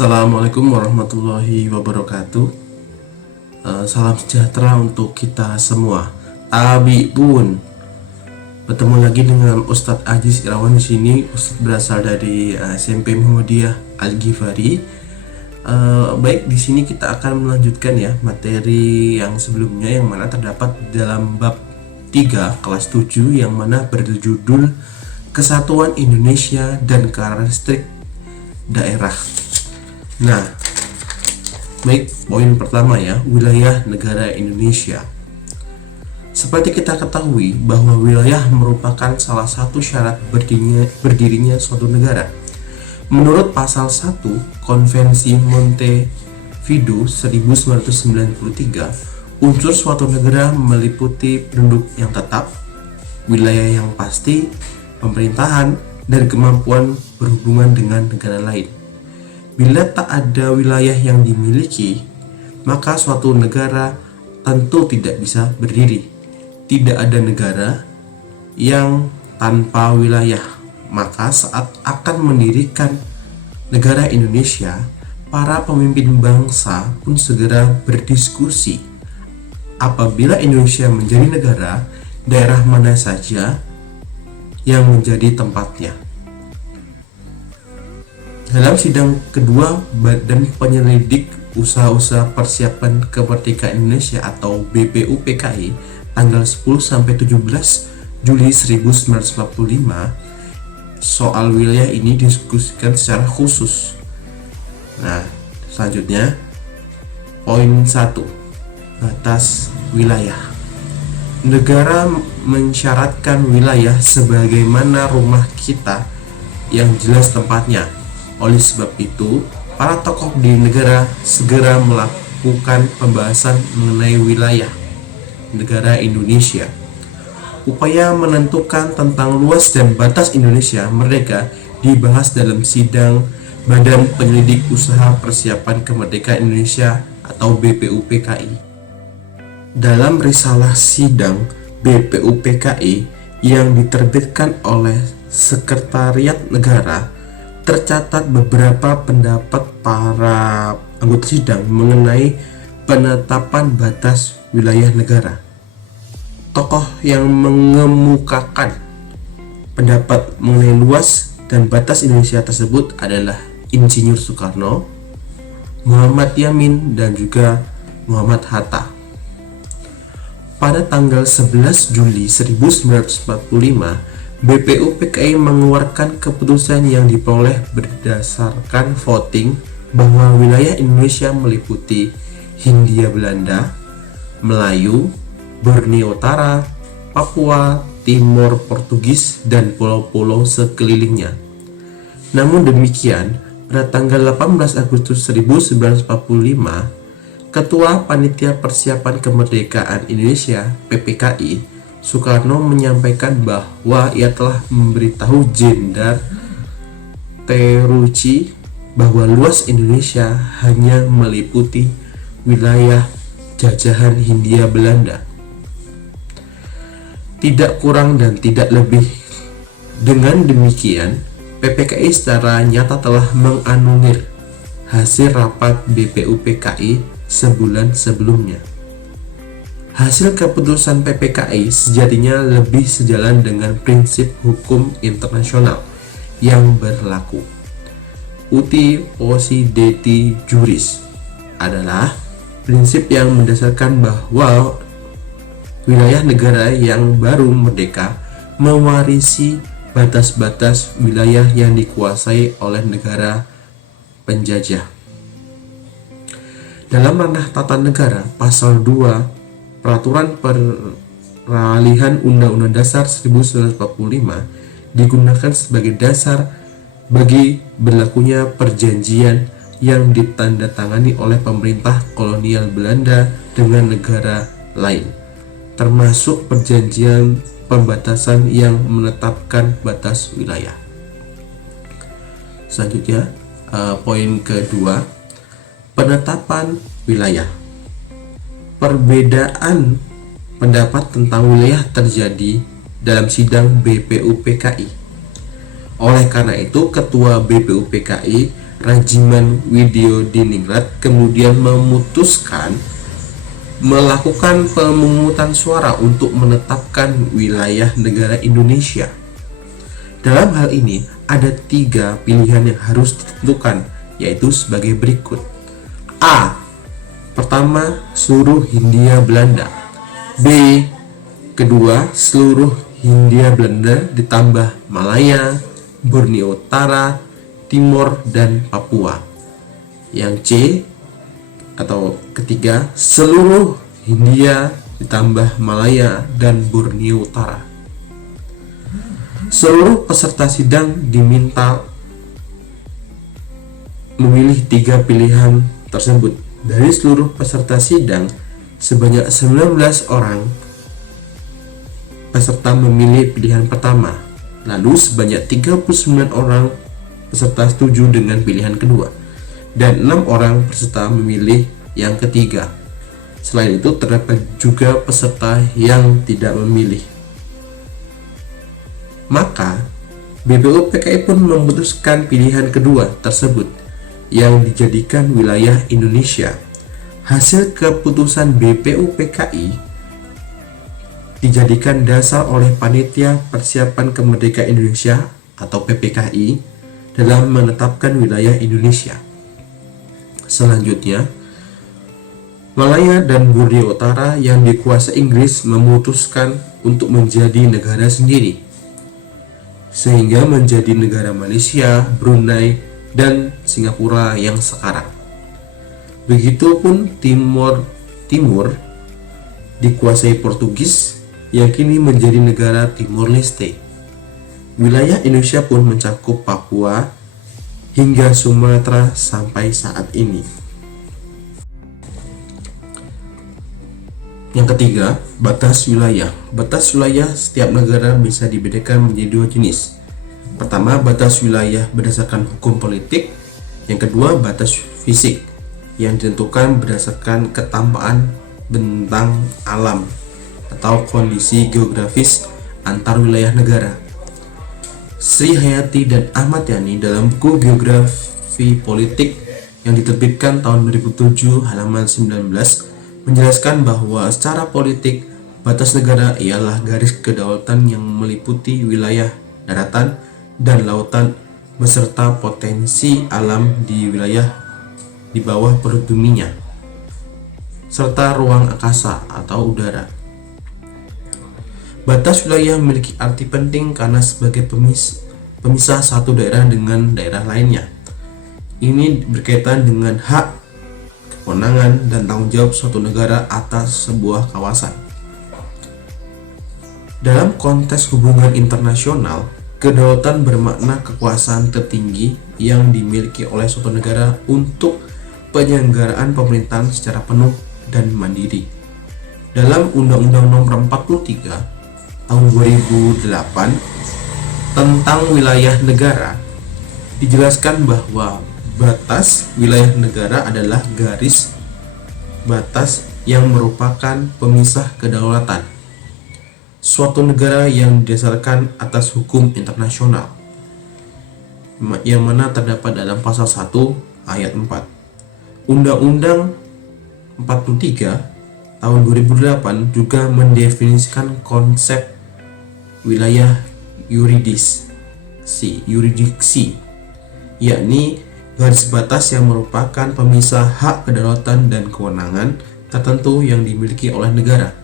Assalamualaikum warahmatullahi wabarakatuh. Salam sejahtera untuk kita semua. Abi Bun, bertemu lagi dengan Ustadz Aziz Irawan di sini. Ustadz berasal dari SMP Muhammadiyah Al-Ghifari. Baik, di sini kita akan melanjutkan ya materi yang sebelumnya, yang mana terdapat dalam bab 3 kelas 7 yang mana berjudul Kesatuan Indonesia dan Karakteristik Daerah. Nah, baik, poin pertama ya, wilayah negara Indonesia. Seperti kita ketahui bahwa wilayah merupakan salah satu syarat berdirinya suatu negara. Menurut pasal 1 Konvensi Montevideo 1993, unsur suatu negara meliputi penduduk yang tetap, wilayah yang pasti, pemerintahan, dan kemampuan berhubungan dengan negara lain. Bila tak ada wilayah yang dimiliki, maka suatu negara tentu tidak bisa berdiri. Tidak ada negara yang tanpa wilayah. Maka saat akan mendirikan negara Indonesia, para pemimpin bangsa pun segera berdiskusi. Apabila Indonesia menjadi negara, daerah mana saja yang menjadi tempatnya. Dalam sidang kedua Badan Penyelidik Usaha-usaha Persiapan Kemerdekaan Indonesia atau BPUPKI tanggal 10-17 Juli 1945, soal wilayah ini didiskusikan secara khusus. Nah, selanjutnya poin 1, batas wilayah. Negara mensyaratkan wilayah sebagaimana rumah kita yang jelas tempatnya. Oleh sebab itu, para tokoh di negara segera melakukan pembahasan mengenai wilayah negara Indonesia. Upaya menentukan tentang luas dan batas Indonesia merdeka dibahas dalam sidang Badan Penyelidik Usaha Persiapan Kemerdekaan Indonesia atau BPUPKI. Dalam risalah sidang BPUPKI yang diterbitkan oleh Sekretariat Negara, tercatat beberapa pendapat para anggota sidang mengenai penetapan batas wilayah negara. Tokoh yang mengemukakan pendapat mengenai luas dan batas Indonesia tersebut adalah Insinyur Soekarno, Muhammad Yamin, dan juga Muhammad Hatta. Pada tanggal 11 Juli 1945, BPUPKI mengeluarkan keputusan yang diperoleh berdasarkan voting bahwa wilayah Indonesia meliputi Hindia Belanda, Melayu, Borneo Utara, Papua, Timor Portugis, dan pulau-pulau sekelilingnya. Namun demikian, pada tanggal 18 Agustus 1945, Ketua Panitia Persiapan Kemerdekaan Indonesia (PPKI) Soekarno menyampaikan bahwa ia telah memberitahu Jenderal Terrucci bahwa luas Indonesia hanya meliputi wilayah jajahan Hindia Belanda, tidak kurang dan tidak lebih. Dengan demikian, PPKI secara nyata telah menganulir hasil rapat BPUPKI sebulan sebelumnya. Hasil keputusan PPKI sejatinya lebih sejalan dengan prinsip hukum internasional yang berlaku. Uti possidendi juris adalah prinsip yang mendasarkan bahwa wilayah negara yang baru merdeka mewarisi batas-batas wilayah yang dikuasai oleh negara penjajah. Dalam ranah tata negara, pasal 2 Peraturan Peralihan Undang-Undang Dasar 1945 digunakan sebagai dasar bagi berlakunya perjanjian yang ditandatangani oleh pemerintah kolonial Belanda dengan negara lain, termasuk perjanjian pembatasan yang menetapkan batas wilayah. Selanjutnya, poin kedua, penetapan wilayah. Perbedaan pendapat tentang wilayah terjadi dalam sidang BPUPKI. Oleh karena itu, Ketua BPUPKI Rajiman Widyodiningrat kemudian memutuskan melakukan pemungutan suara untuk menetapkan wilayah negara Indonesia. Dalam hal ini ada 3 pilihan yang harus ditentukan, yaitu sebagai berikut. A. Pertama, seluruh Hindia Belanda. B. Kedua, seluruh Hindia Belanda ditambah Malaya, Borneo Utara, Timor, dan Papua. Yang C atau ketiga, seluruh Hindia ditambah Malaya dan Borneo Utara. Seluruh peserta sidang diminta memilih 3 pilihan tersebut. Dari seluruh peserta sidang, sebanyak 19 orang peserta memilih pilihan pertama, lalu sebanyak 39 orang peserta setuju dengan pilihan kedua, dan 6 orang peserta memilih yang ketiga. Selain itu, terdapat juga peserta yang tidak memilih. Maka BPUPKI pun memutuskan pilihan kedua tersebut, yang dijadikan wilayah Indonesia. Hasil keputusan BPUPKI dijadikan dasar oleh Panitia Persiapan Kemerdekaan Indonesia atau PPKI dalam menetapkan wilayah Indonesia. Selanjutnya, Malaya dan Borneo Utara yang dikuasai Inggris memutuskan untuk menjadi negara sendiri, sehingga menjadi negara Malaysia, Brunei, dan Singapura yang sekarang. Begitupun Timur dikuasai Portugis yang kini menjadi negara Timor Leste. Wilayah Indonesia pun mencakup Papua hingga Sumatera sampai saat ini. Yang ketiga, batas wilayah. Batas wilayah setiap negara bisa dibedakan menjadi 2 jenis. Pertama, batas wilayah berdasarkan hukum politik. Yang kedua, batas fisik yang ditentukan berdasarkan ketampaan bentang alam atau kondisi geografis antar wilayah negara. Sri Hayati dan Ahmad Yani dalam buku Geografi Politik yang diterbitkan tahun 2007 halaman 19 menjelaskan bahwa secara politik batas negara ialah garis kedaulatan yang meliputi wilayah daratan dan lautan beserta potensi alam di wilayah di bawah perut buminya serta ruang angkasa atau udara. Batas wilayah memiliki arti penting karena sebagai pemisah satu daerah dengan daerah lainnya. Ini berkaitan dengan hak, kewenangan, dan tanggung jawab suatu negara atas sebuah kawasan. Dalam konteks hubungan internasional, kedaulatan bermakna kekuasaan tertinggi yang dimiliki oleh suatu negara untuk penyelenggaraan pemerintahan secara penuh dan mandiri. Dalam Undang-Undang Nomor 43 Tahun 2008 tentang wilayah negara, dijelaskan bahwa batas wilayah negara adalah garis batas yang merupakan pemisah kedaulatan suatu negara yang didasarkan atas hukum internasional, yang mana terdapat dalam pasal 1 ayat 4. Undang-Undang 43 tahun 2008 juga mendefinisikan konsep wilayah yuridiksi, yakni garis batas yang merupakan pemisah hak kedaulatan dan kewenangan tertentu yang dimiliki oleh negara,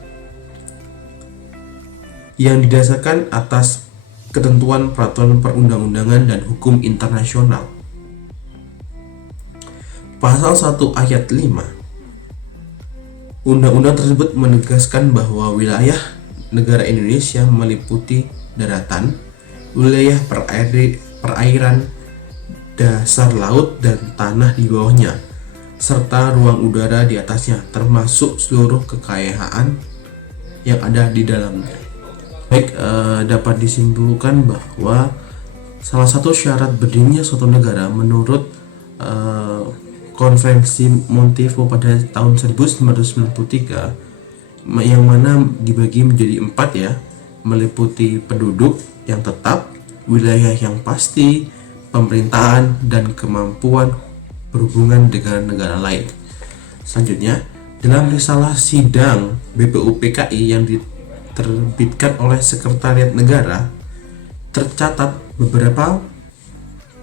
yang didasarkan atas ketentuan peraturan perundang-undangan dan hukum internasional. Pasal 1 ayat 5 Undang-undang tersebut menegaskan bahwa wilayah negara Indonesia meliputi daratan, wilayah perairan, dasar laut dan tanah di bawahnya, serta ruang udara di atasnya, termasuk seluruh kekayaan yang ada di dalamnya. Baik, dapat disimpulkan bahwa salah satu syarat berdirinya suatu negara menurut Konferensi Montevideo pada tahun 1993, yang mana dibagi menjadi 4 ya, meliputi penduduk yang tetap, wilayah yang pasti, pemerintahan, dan kemampuan berhubungan dengan negara lain. Selanjutnya, dalam risalah sidang BPUPKI yang diterbitkan oleh Sekretariat Negara, tercatat beberapa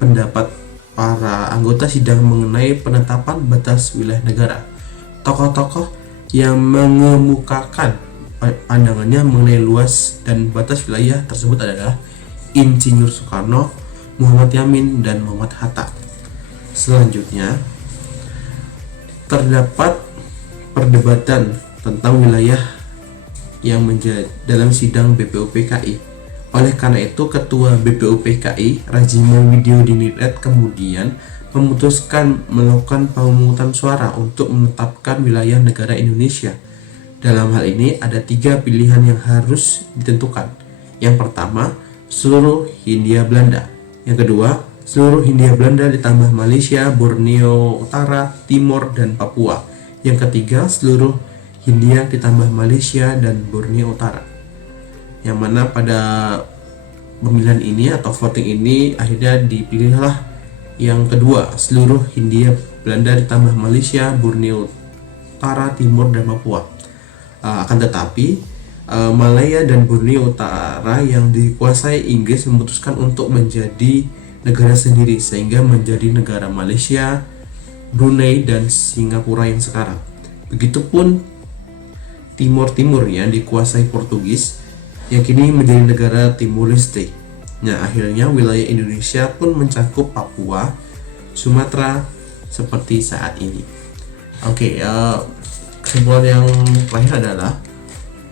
pendapat para anggota sidang mengenai penetapan batas wilayah negara. Tokoh-tokoh yang mengemukakan pandangannya mengenai luas dan batas wilayah tersebut adalah Insinyur Soekarno, Muhammad Yamin, dan Muhammad Hatta. Selanjutnya, terdapat perdebatan tentang wilayah yang menjadi dalam sidang BPUPKI. Oleh karena itu, Ketua BPUPKI Rajima Widyodiningrat kemudian memutuskan melakukan pemungutan suara untuk menetapkan wilayah negara Indonesia. Dalam hal ini ada 3 pilihan yang harus ditentukan. Yang pertama, seluruh Hindia Belanda. Yang kedua, seluruh Hindia Belanda ditambah Malaysia, Borneo Utara, Timor, dan Papua. Yang ketiga, seluruh Hindia ditambah Malaysia dan Borneo Utara. Yang mana pada pemilihan ini atau voting ini akhirnya dipilihlah yang kedua, seluruh Hindia Belanda ditambah Malaysia, Borneo Utara, Timor, dan Papua. Akan tetapi Malaya dan Borneo Utara yang dikuasai Inggris memutuskan untuk menjadi negara sendiri sehingga menjadi negara Malaysia, Brunei, dan Singapura yang sekarang. Begitupun Timur yang dikuasai Portugis yang kini menjadi negara Timor Leste. Nah, akhirnya wilayah Indonesia pun mencakup Papua, Sumatera seperti saat ini. Kesimpulan yang terakhir adalah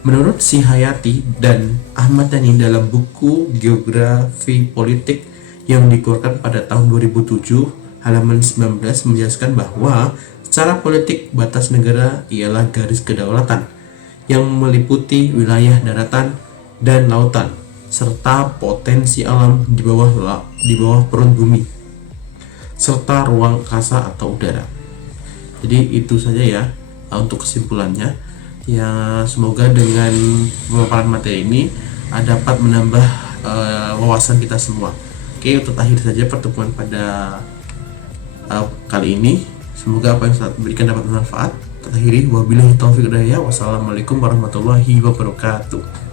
menurut Si Hayati dan Ahmad Yani dalam buku Geografi Politik yang dikeluarkan pada tahun 2007 halaman 19 menjelaskan bahwa secara politik batas negara ialah garis kedaulatan yang meliputi wilayah daratan dan lautan serta potensi alam di bawah perut bumi serta ruang angkasa atau udara. Jadi itu saja ya untuk kesimpulannya. Ya, semoga dengan pemaparan materi ini dapat menambah wawasan kita semua. Oke, untuk akhir saja pertemuan pada kali ini. Semoga apa yang saya berikan dapat bermanfaat. Terakhiri, wabillahi taufiq wal hidayah. Wassalamualaikum warahmatullahi wabarakatuh.